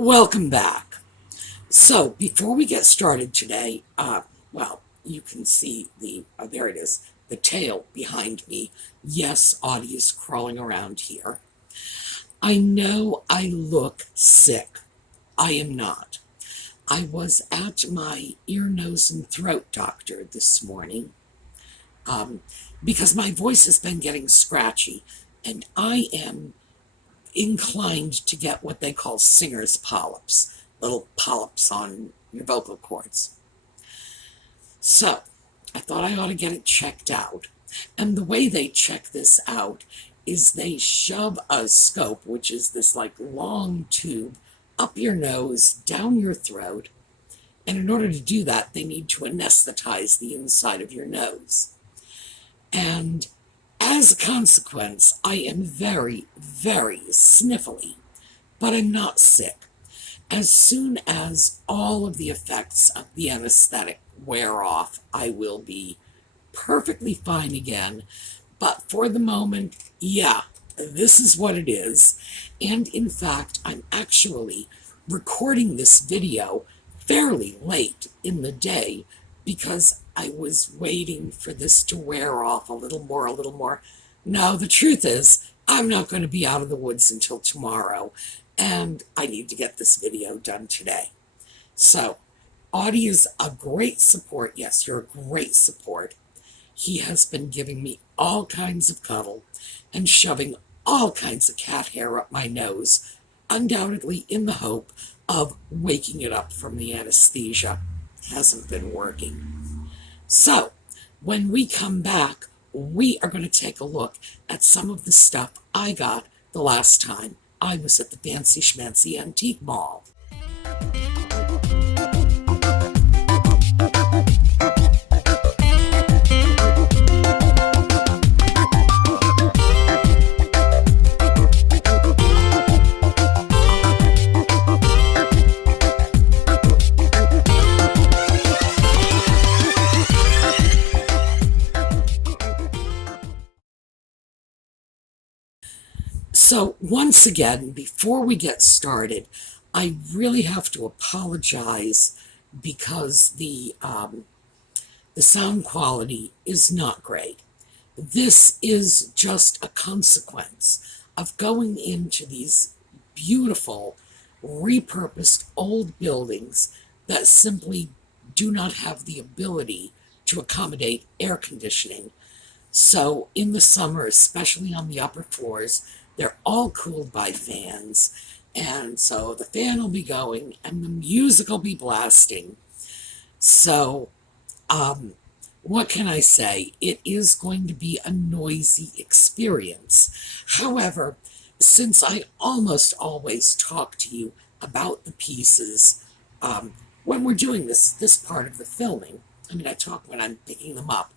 Welcome back. So, before we get started today, well, you can see there it is, the tail behind me. Yes, Audie is crawling around here. I know I look sick. I am not. I was at my ear, nose, and throat doctor this morning because my voice has been getting scratchy, and I am inclined to get what they call singer's polyps, little polyps on your vocal cords. So I thought I ought to get it checked out. And the way they check this out is they shove a scope, which is this like long tube, up your nose, down your throat. And in order to do that, they need to anesthetize the inside of your nose. And as a consequence, I am very, very sniffly, but I'm not sick. As soon as all of the effects of the anesthetic wear off, I will be perfectly fine again. But for the moment, yeah, this is what it is. And in fact, I'm actually recording this video fairly late in the day because I was waiting for this to wear off a little more. Now, the truth is, I'm not going to be out of the woods until tomorrow, and I need to get this video done today. So, Audie is a great support. Yes, you're a great support. He has been giving me all kinds of cuddle and shoving all kinds of cat hair up my nose, undoubtedly in the hope of waking it up from the anesthesia. Hasn't been working. So, when we come back, we are going to take a look at some of the stuff I got the last time I was at the Fancy Schmancy Antique Mall. So once again, before we get started, I really have to apologize because the sound quality is not great. This is just a consequence of going into these beautiful, repurposed old buildings that simply do not have the ability to accommodate air conditioning. So in the summer, especially on the upper floors, they're all cooled by fans. And so the fan will be going and the music will be blasting. So, what can I say? It is going to be a noisy experience. However, since I almost always talk to you about the pieces when we're doing this part of the filming, I mean, I talk when I'm picking them up,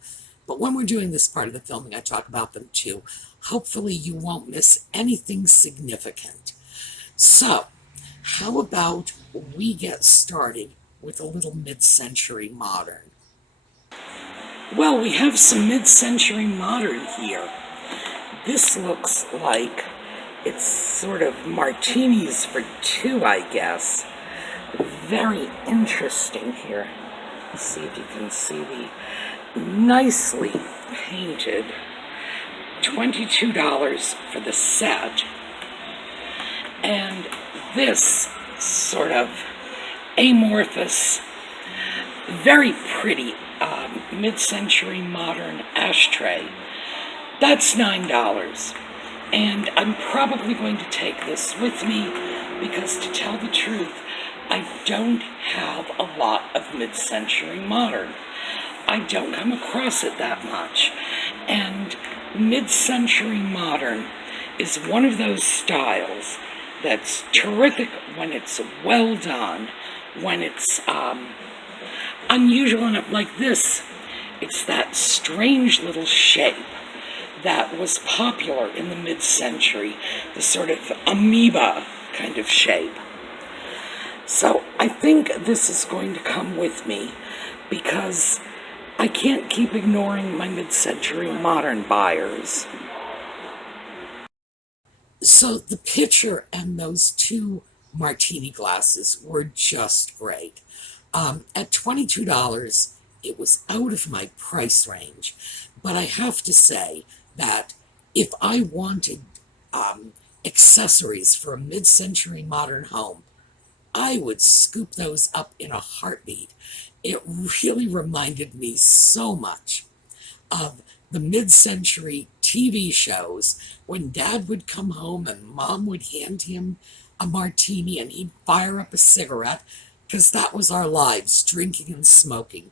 but when we're doing this part of the filming, I talk about them too. Hopefully you won't miss anything significant. So, how about we get started with a little mid-century modern? Well, we have some mid-century modern here. This looks like it's sort of martinis for two, I guess. Very interesting here. Let's see if you can see the nicely painted $22 for the set. And this sort of amorphous, very pretty mid-century modern ashtray, that's $9. And I'm probably going to take this with me because, to tell the truth, I don't have a lot of mid-century modern. I don't come across it that much. And mid-century modern is one of those styles that's terrific when it's well done, when it's unusual enough like this. It's that strange little shape that was popular in the mid-century, the sort of amoeba kind of shape. So I think this is going to come with me because I can't keep ignoring my mid-century modern buyers. So the picture and those two martini glasses were just great. At $22, it was out of my price range. But I have to say that if I wanted accessories for a mid-century modern home, I would scoop those up in a heartbeat. It really reminded me so much of the mid-century TV shows when Dad would come home and Mom would hand him a martini and he'd fire up a cigarette, because that was our lives, drinking and smoking.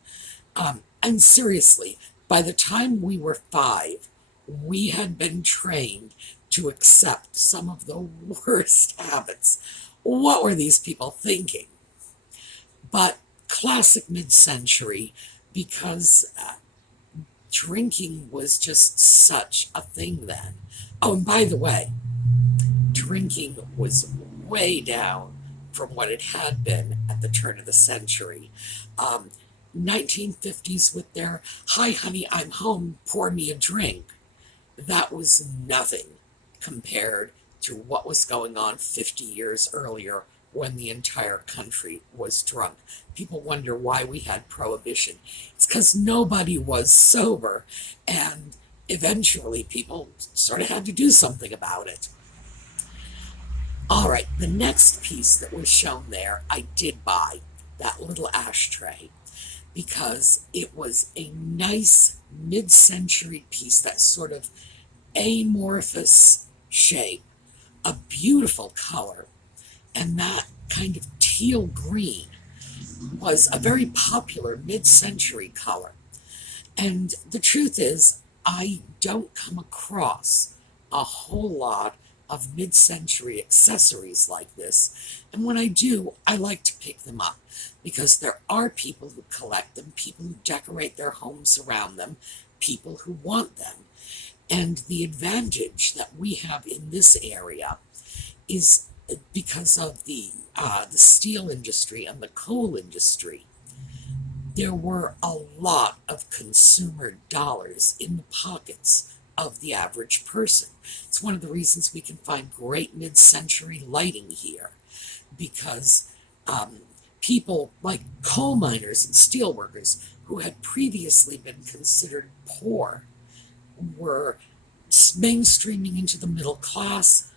And seriously, by the time we were 5, we had been trained to accept some of the worst habits. What were these people thinking? But classic mid-century, because drinking was just such a thing then. Oh, and by the way, drinking was way down from what it had been at the turn of the century. 1950s with their, "Hi, honey, I'm home, pour me a drink." That was nothing compared to what was going on 50 years earlier when the entire country was drunk. People wonder why we had prohibition. It's because nobody was sober, and eventually people sort of had to do something about it. All right, the next piece that was shown there, I did buy that little ashtray because it was a nice mid-century piece, that sort of amorphous shape, a beautiful color, and that kind of teal green was a very popular mid-century color. And the truth is, I don't come across a whole lot of mid-century accessories like this, and when I do, I like to pick them up because there are people who collect them, people who decorate their homes around them, people who want them. And the advantage that we have in this area is because of the steel industry and the coal industry. There were a lot of consumer dollars in the pockets of the average person. It's one of the reasons we can find great mid-century lighting here, because people like coal miners and steel workers who had previously been considered poor were mainstreaming into the middle class.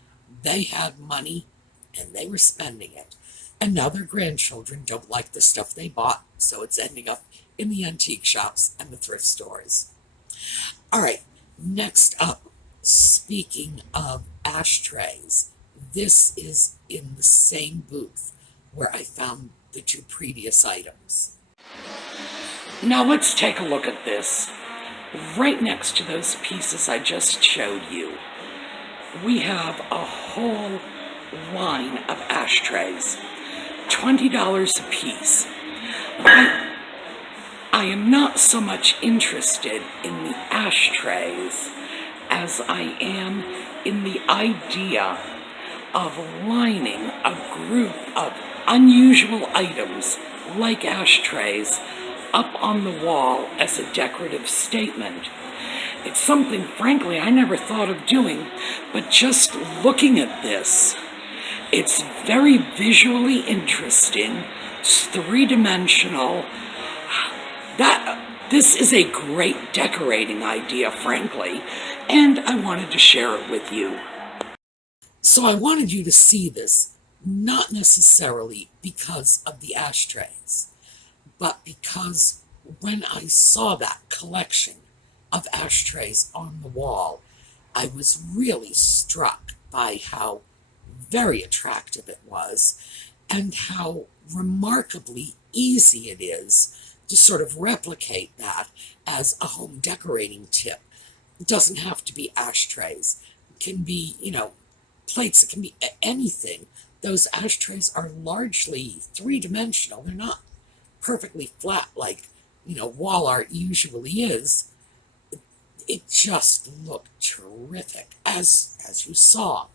They had money and they were spending it. And now their grandchildren don't like the stuff they bought, so it's ending up in the antique shops and the thrift stores. All right, next up, speaking of ashtrays, this is in the same booth where I found the 2 previous items. Now let's take a look at this. Right next to those pieces I just showed you, we have a whole line of ashtrays, $20 a piece. I am not so much interested in the ashtrays as I am in the idea of lining a group of unusual items like ashtrays up on the wall as a decorative statement. It's something, frankly, I never thought of doing, but just looking at this, it's very visually interesting. It's 3-dimensional. This is a great decorating idea, frankly, and I wanted to share it with you. So I wanted you to see this, not necessarily because of the ashtrays, but because when I saw that collection of ashtrays on the wall, I was really struck by how very attractive it was and how remarkably easy it is to sort of replicate that as a home decorating tip. It doesn't have to be ashtrays. It can be, plates. It can be anything. Those ashtrays are largely 3-dimensional. They're not perfectly flat like, wall art usually is. It just looked terrific, as you saw.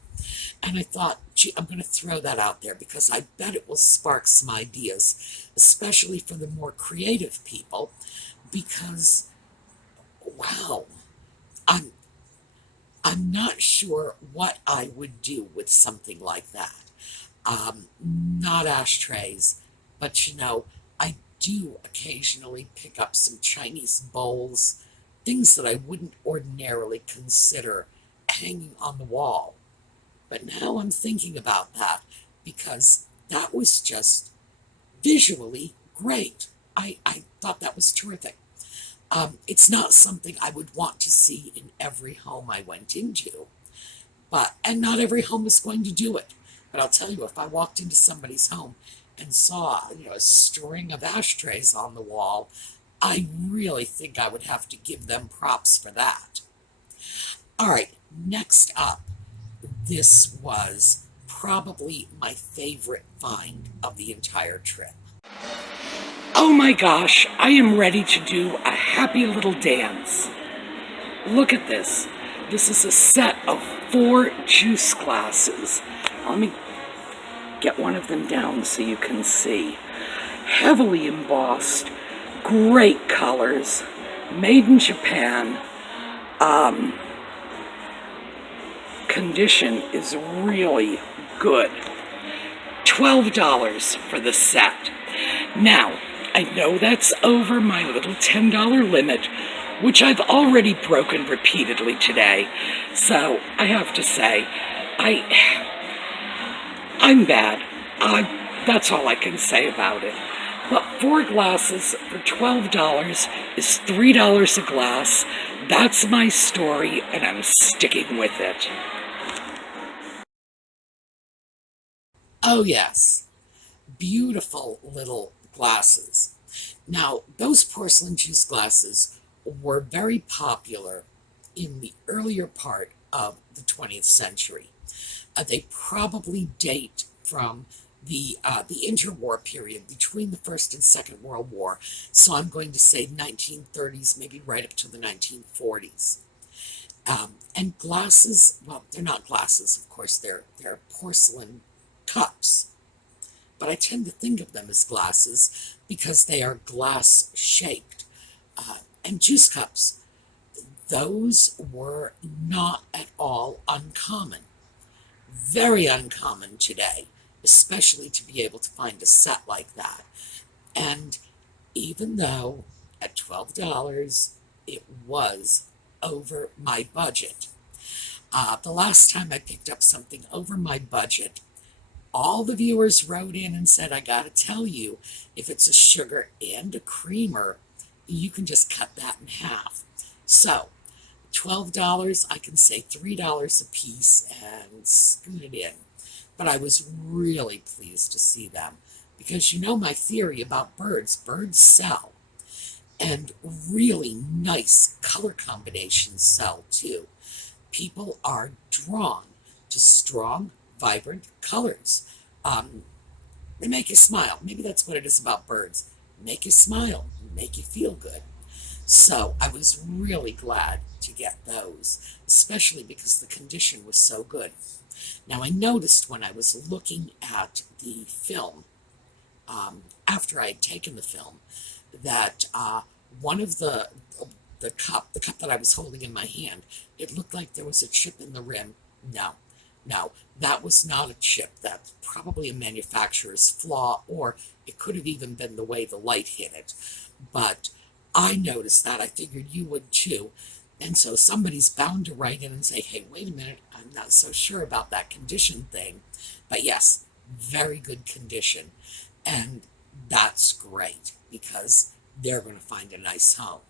And I thought, gee, I'm going to throw that out there because I bet it will spark some ideas, especially for the more creative people, because, wow, I'm not sure what I would do with something like that. Not ashtrays, but I do occasionally pick up some Chinese bowls, things that I wouldn't ordinarily consider hanging on the wall. But now I'm thinking about that because that was just visually great. I thought that was terrific. It's not something I would want to see in every home I went into, and not every home is going to do it. But I'll tell you, if I walked into somebody's home and saw, a string of ashtrays on the wall, I really think I would have to give them props for that. All right, next up, this was probably my favorite find of the entire trip. Oh my gosh, I am ready to do a happy little dance. Look at this. This is a set of 4 juice glasses. Let me get one of them down so you can see. Heavily embossed, great colors, made in Japan. Condition is really good. $12 for the set. Now, I know that's over my little $10 limit, which I've already broken repeatedly today. So I have to say, I'm bad. That's all I can say about it. But 4 glasses for $12 is $3 a glass. That's my story, and I'm sticking with it. Oh yes, beautiful little glasses. Now, those porcelain juice glasses were very popular in the earlier part of the 20th century. They probably date from the interwar period between the First and Second World War. So I'm going to say 1930s, maybe right up to the 1940s. And glasses, well, they're not glasses, of course, they're porcelain cups. But I tend to think of them as glasses because they are glass shaped. And juice cups, those were not at all uncommon. Very uncommon today, especially to be able to find a set like that. And even though at $12 it was over my budget, the last time I picked up something over my budget, all the viewers wrote in and said, I gotta tell you, if it's a sugar and a creamer, you can just cut that in half. So $12, I can say $3 a piece and scoot it in. But I was really pleased to see them because you know my theory about birds. Birds sell. And really nice color combinations sell too. People are drawn to strong, vibrant colors. They make you smile. Maybe that's what it is about birds. Make you smile, make you feel good. So I was really glad to get those, especially because the condition was so good. Now I noticed when I was looking at the film, after I had taken the film, that one of the cup that I was holding in my hand, it looked like there was a chip in the rim. No, that was not a chip. That's probably a manufacturer's flaw, or it could have even been the way the light hit it. But I noticed that. I figured you would too. And so somebody's bound to write in and say, hey, wait a minute, I'm not so sure about that condition thing. But yes, very good condition. And that's great because they're going to find a nice home.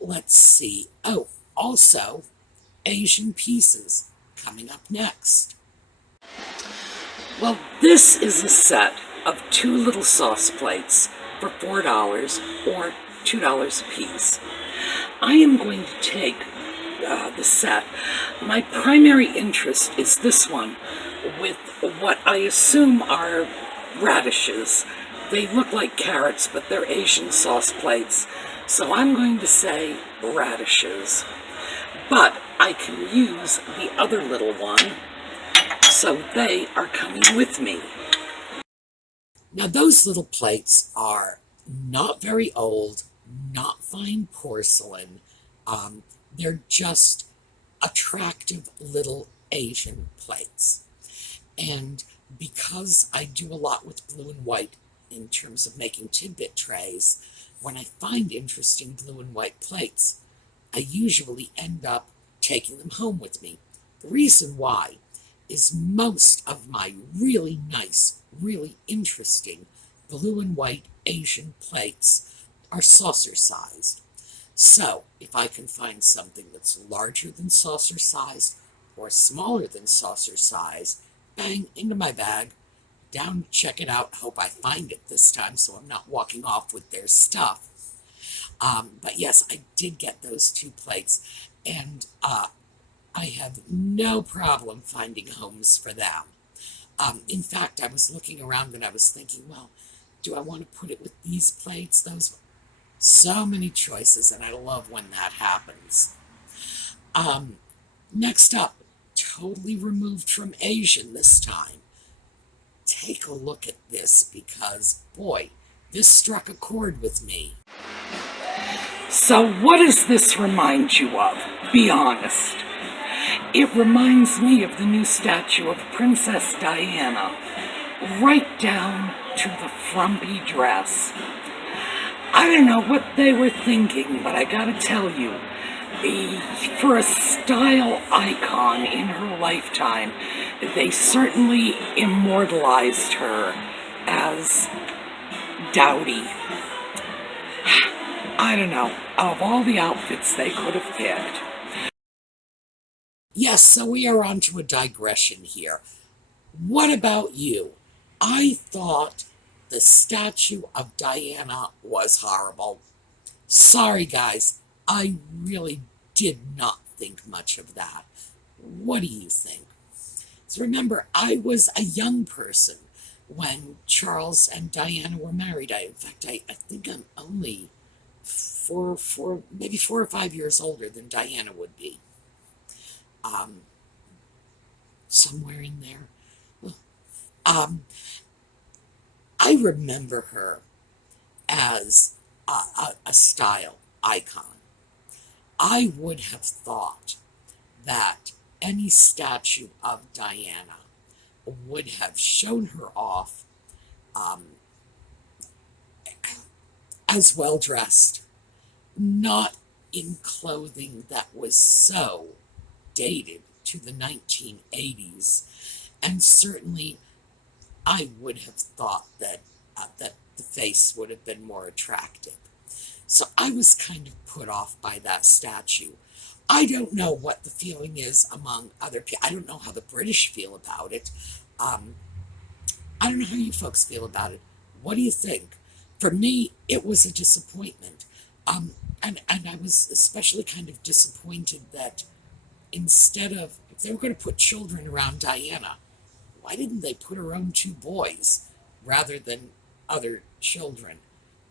Let's see. Oh, also, Asian pieces coming up next. Well, this is a set of 2 little sauce plates for $4 or $2 a piece. I am going to take the set. My primary interest is this one with what I assume are radishes. They look like carrots, but they're Asian sauce plates. So I'm going to say radishes. But I can use the other little one, so they are coming with me. Now those little plates are not very old, not fine porcelain. They're just attractive little Asian plates. And because I do a lot with blue and white in terms of making tidbit trays, when I find interesting blue and white plates, I usually end up taking them home with me. The reason why is most of my really nice, really interesting blue and white Asian plates are saucer sized. So if I can find something that's larger than saucer sized or smaller than saucer size, bang, into my bag, down, check it out, hope I find it this time so I'm not walking off with their stuff. But yes, I did get those 2 plates, and I have no problem finding homes for them. In fact, I was looking around and I was thinking, well, do I want to put it with these plates, those? So many choices, and I love when that happens. Next up, totally removed from Asian this time. Take a look at this because, boy, this struck a chord with me. So what does this remind you of? Be honest. It reminds me of the new statue of Princess Diana, right down to the frumpy dress. I don't know what they were thinking, but I gotta tell you, for a style icon in her lifetime, they certainly immortalized her as dowdy. I don't know, of all the outfits they could have picked. Yes, so we are on to a digression here. What about you? I thought the statue of Diana was horrible. Sorry, guys, I really did not think much of that. What do you think? So remember, I was a young person when Charles and Diana were married. In fact, I think I'm only maybe 4 or 5 years older than Diana would be. Somewhere in there. I remember her as a style icon. I would have thought that any statue of Diana would have shown her off as well dressed, not in clothing that was so dated to the 1980s, and certainly I would have thought that that the face would have been more attractive. So I was kind of put off by that statue. I don't know what the feeling is among other people. I don't know how the British feel about it. I don't know how you folks feel about it. What do you think? For me, it was a disappointment. And I was especially kind of disappointed that instead of, if they were going to put children around Diana, why didn't they put her own 2 boys rather than other children?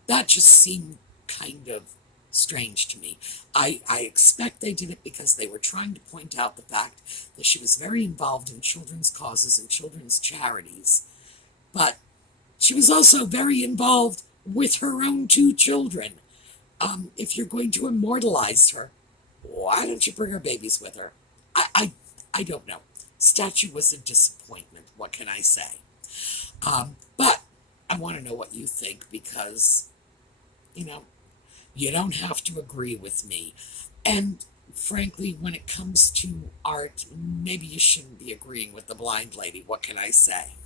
That just seemed kind of strange to me. I expect they did it because they were trying to point out the fact that she was very involved in children's causes and children's charities. But she was also very involved with her own 2 children. If you're going to immortalize her, why don't you bring her babies with her? I don't know. Statue was a disappointment. What can I say? But I want to know what you think because, you know, you don't have to agree with me. And frankly, when it comes to art, maybe you shouldn't be agreeing with the blind lady. What can I say?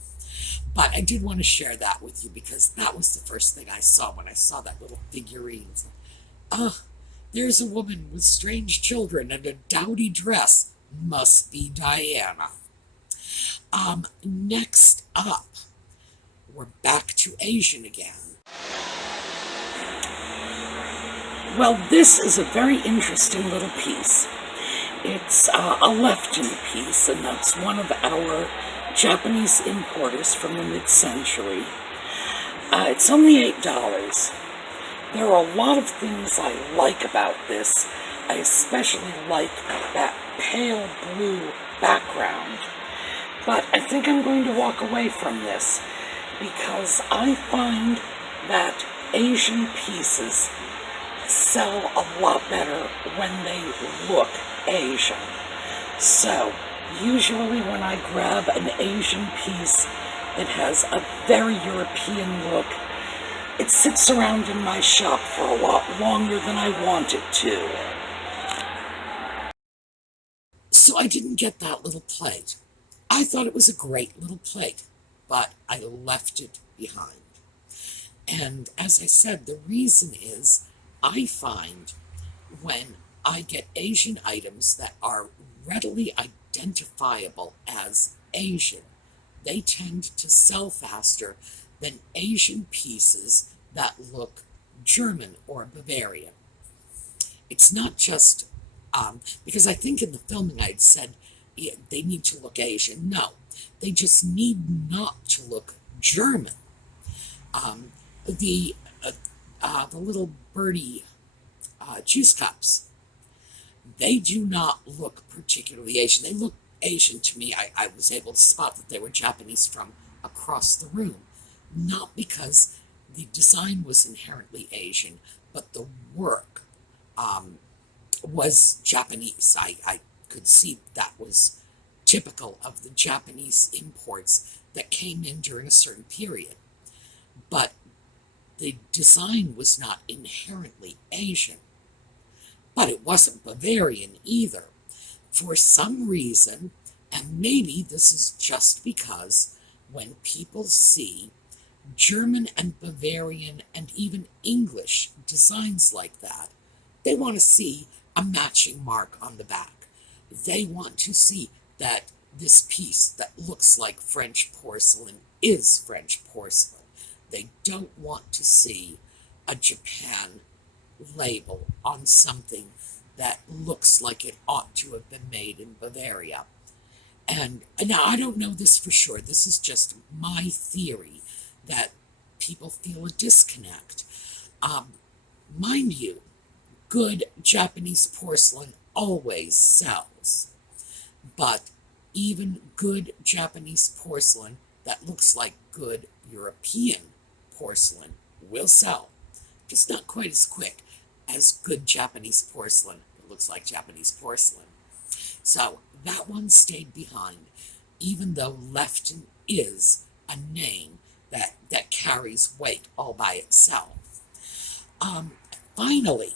But I did want to share that with you because that was the first thing I saw when I saw that little figurine. There's a woman with strange children and a dowdy dress. Must be Diana. Next up, we're back to Asian again. Well, this is a very interesting little piece. It's a Lefton piece, and that's one of our Japanese importers from the mid-century. It's only $8. There are a lot of things I like about this. I especially like that pale blue background. But I think I'm going to walk away from this because I find that Asian pieces sell a lot better when they look Asian. So Usually when I grab an Asian piece that has a very European look, it sits around in my shop for a lot longer than I want it to. So I didn't get that little plate. I thought it was a great little plate, but I left it behind. And as I said, the reason is I find when I get Asian items that are readily identifiable as Asian, they tend to sell faster than Asian pieces that look German or Bavarian. It's not just because I think in the filming I'd said they need to look Asian. No, they just need not to look German. Um, the little birdie juice cups, they do not look particularly Asian. They look Asian to me. I was able to spot that they were Japanese from across the room, not because the design was inherently Asian, but the work was Japanese. I could see that was typical of the Japanese imports that came in during a certain period. But the design was not inherently Asian. But it wasn't Bavarian either. For some reason, and maybe this is just because when people see German and Bavarian and even English designs like that, they want to see a matching mark on the back. They want to see that this piece that looks like French porcelain is French porcelain. They don't want to see a Japan label on something that looks like it ought to have been made in Bavaria. And now I don't know this for sure. This is just my theory that people feel a disconnect. Mind you, good Japanese porcelain always sells. But even good Japanese porcelain that looks like good European porcelain will sell. Just not quite as quick as good Japanese porcelain that looks like Japanese porcelain. So that one stayed behind, even though Lefton is a name that carries weight all by itself. Finally,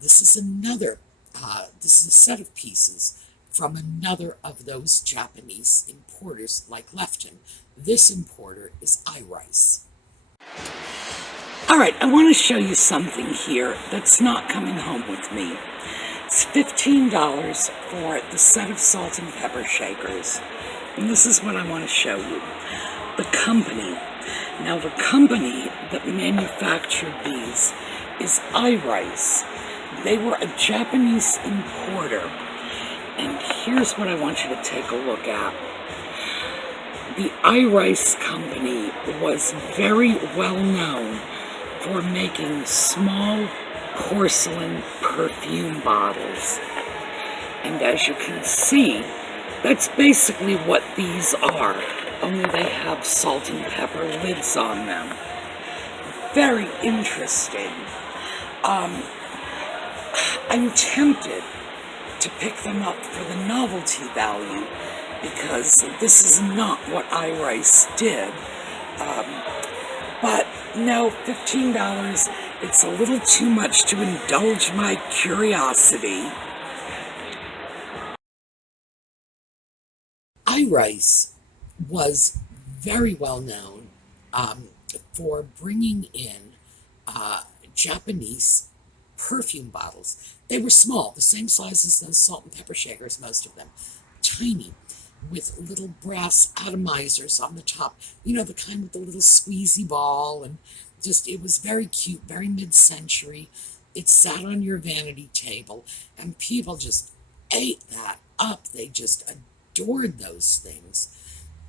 this is a set of pieces from another of those Japanese importers like Lefton. This importer is iRice. All right, I want to show you something here that's not coming home with me. It's $15 for the set of salt and pepper shakers. And this is what I want to show you. The company. Now, the company that manufactured these is iRice. They were a Japanese importer. And here's what I want you to take a look at. The iRice company was very well known for making small porcelain perfume bottles. And as you can see, that's basically what these are, only they have salt and pepper lids on them. Very interesting. I'm tempted to pick them up for the novelty value because this is not what iRice did. But no, $15, it's a little too much to indulge my curiosity. iRice was very well known for bringing in Japanese perfume bottles. They were small, the same size as those salt and pepper shakers, most of them. Tiny, with little brass atomizers on the top. You know, the kind with the little squeezy ball, and just, it was very cute, very mid-century. It sat on your vanity table, and people just ate that up. They just adored those things.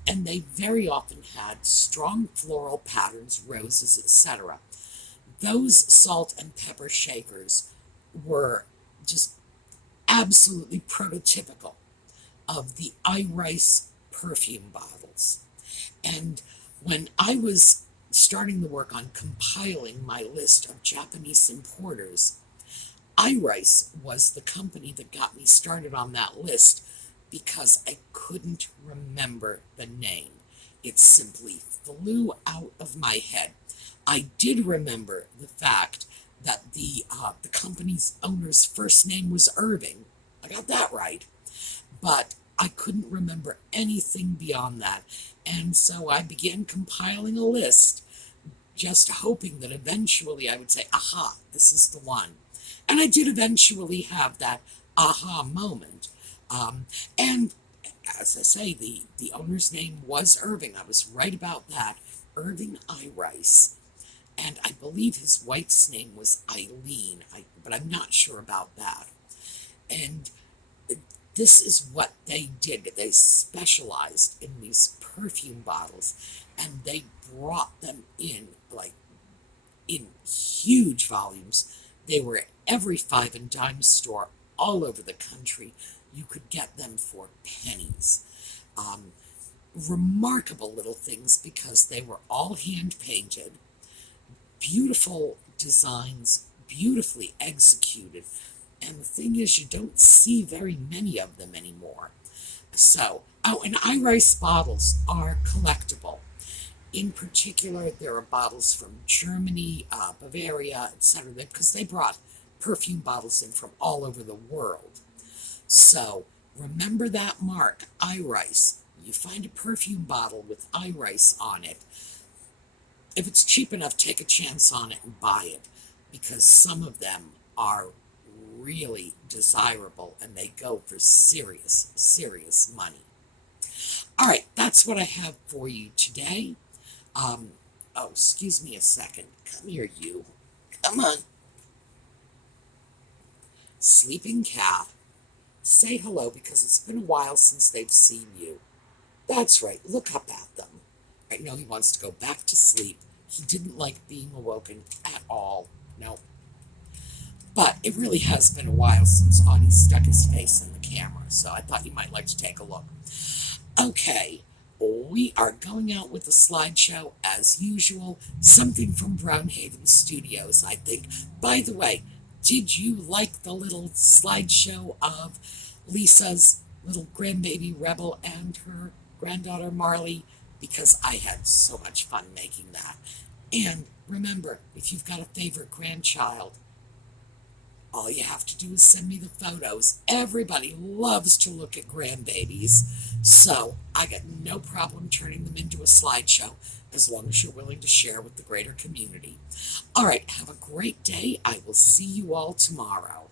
And they very often had strong floral patterns, roses, etc. Those salt and pepper shakers were just absolutely prototypical of the iRice perfume bottles. And when I was starting the work on compiling my list of Japanese importers, iRice was the company that got me started on that list because I couldn't remember the name. It simply flew out of my head. I did remember the fact that the company's owner's first name was Irving. I got that right. But I couldn't remember anything beyond that. And so I began compiling a list, just hoping that eventually I would say, aha, this is the one. And I did eventually have that aha moment. And as I say, the owner's name was Irving. I was right about that. Irving I. Rice. And I believe his wife's name was Eileen, but I'm not sure about that. And this is what they did. They specialized in these perfume bottles, and they brought them in, like, in huge volumes. They were at every five and dime store all over the country. You could get them for pennies. Remarkable little things because they were all hand painted, beautiful designs, beautifully executed. And the thing is, you don't see very many of them anymore. So, and iRice bottles are collectible. In particular, there are bottles from Germany, Bavaria, etc., because they brought perfume bottles in from all over the world. So, remember that mark, iRice. You find a perfume bottle with iRice on it. If it's cheap enough, take a chance on it and buy it, because some of them are really desirable and they go for serious, serious money. All right, that's what I have for you today. Oh, excuse me a second. Come here, you. Come on. Sleeping cat. Say hello, because it's been a while since they've seen you. That's right, look up at them. I know he wants to go back to sleep. He didn't like being awoken at all. No. But it really has been a while since Audie stuck his face in the camera, so I thought you might like to take a look. Okay, we are going out with a slideshow as usual, something from Brownhaven Studios, I think. By the way, did you like the little slideshow of Lisa's little grandbaby Rebel and her granddaughter Marley? Because I had so much fun making that. And remember, if you've got a favorite grandchild, all you have to do is send me the photos. Everybody loves to look at grandbabies, so I got no problem turning them into a slideshow as long as you're willing to share with the greater community. All right, have a great day. I will see you all tomorrow.